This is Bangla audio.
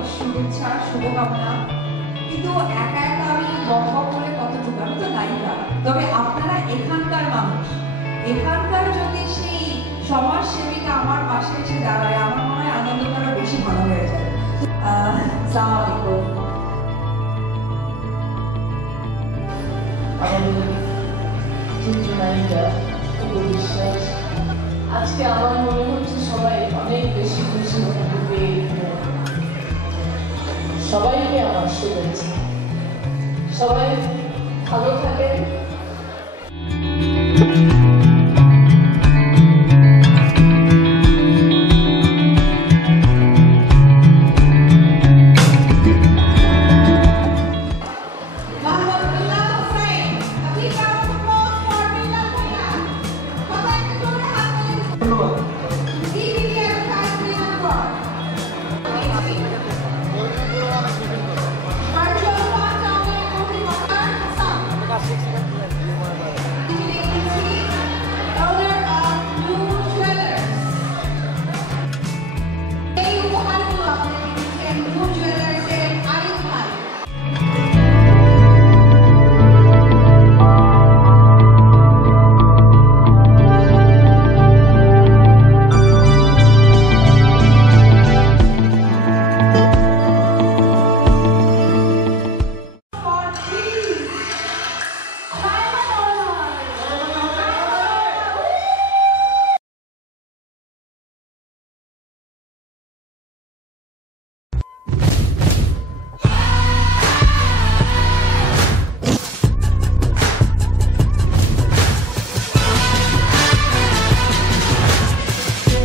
অনেক শুভেচ্ছা শুভকামনা। কিন্তু একা একা আমি বক বলে কতটুকু, আমি তো নায়িকা। তবে আপনারা এখানকার মানুষ, এখানকার যদি সেই সমাজ সেবিকা আমার পাশে এসে দাঁড়ায়, আমার মনে হয় আনন্দটা আরো বেশি ভালো হয়ে যায়। আসসালামু আলাইকুম। আমাদের চিত্রনায়িকা অপু বিশ্বাস, আজকে আমার মনে হচ্ছে সবাই অনেক বেশি খুশি হবে। সবাইকে আমার শুভেচ্ছা। সবাই ভালো থাকেন,